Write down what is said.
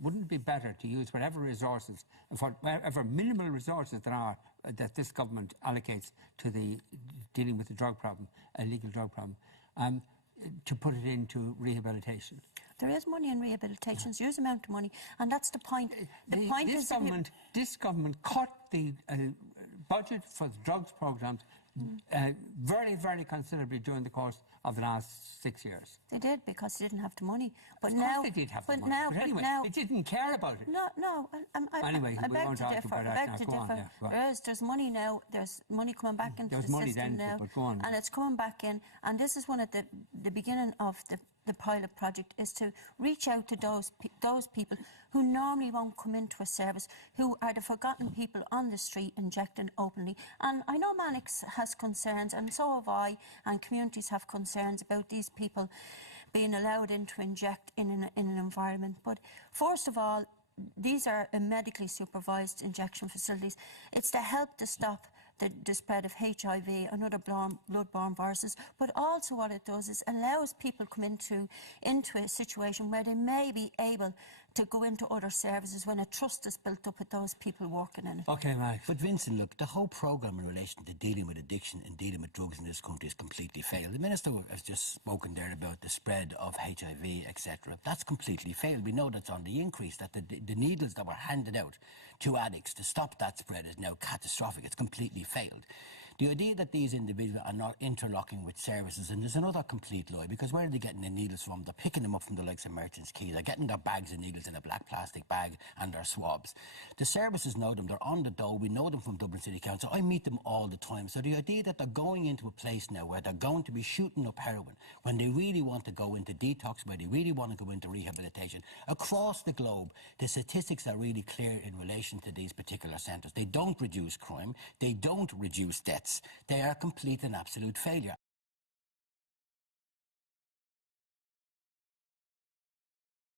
wouldn't it be better to use whatever resources, whatever minimal resources there are that this government allocates to the dealing with the drug problem, illegal drug problem, to put it into rehabilitation? There is money in rehabilitation, huge amount of money, and that's the point. This government cut the budget for the drugs programmes very, very considerably during the course of the last 6 years. They did, because they didn't have the money. But of course they did have the money. But anyway, they didn't care about it. No. Anyway, we won't argue about that now. There's money now. There's money coming back into the system now, and it's coming back in. And this is one of the beginning of the pilot project, is to reach out to those people who normally won't come into a service, who are the forgotten people on the street injecting openly. And I know Mannix has concerns, and so have I, and communities have concerns about these people being allowed in to inject in an environment. But first of all, these are medically supervised injection facilities. It's to help to stop the spread of HIV and other blood-borne viruses, but also what it does is allows people to come into a situation where they may be able to go into other services when a trust is built up with those people working in it. OK, Mike. But Vincent, look, the whole programme in relation to dealing with addiction and dealing with drugs in this country is completely failed. The Minister has just spoken there about the spread of HIV, etc. That's completely failed. We know that's on the increase, that the needles that were handed out to addicts to stop that spread is now catastrophic. It's completely failed. The idea that these individuals are not interlocking with services, and there's another complete lie, because where are they getting the needles from? They're picking them up from the likes of Merchants Quay. They're getting their bags of needles in a black plastic bag and their swabs. The services know them. They're on the dole. We know them from Dublin City Council. I meet them all the time. So the idea that they're going into a place now where they're going to be shooting up heroin when they really want to go into detox, where they really want to go into rehabilitation, across the globe, the statistics are really clear in relation to these particular centres. They don't reduce crime. They don't reduce deaths. They are a complete and absolute failure.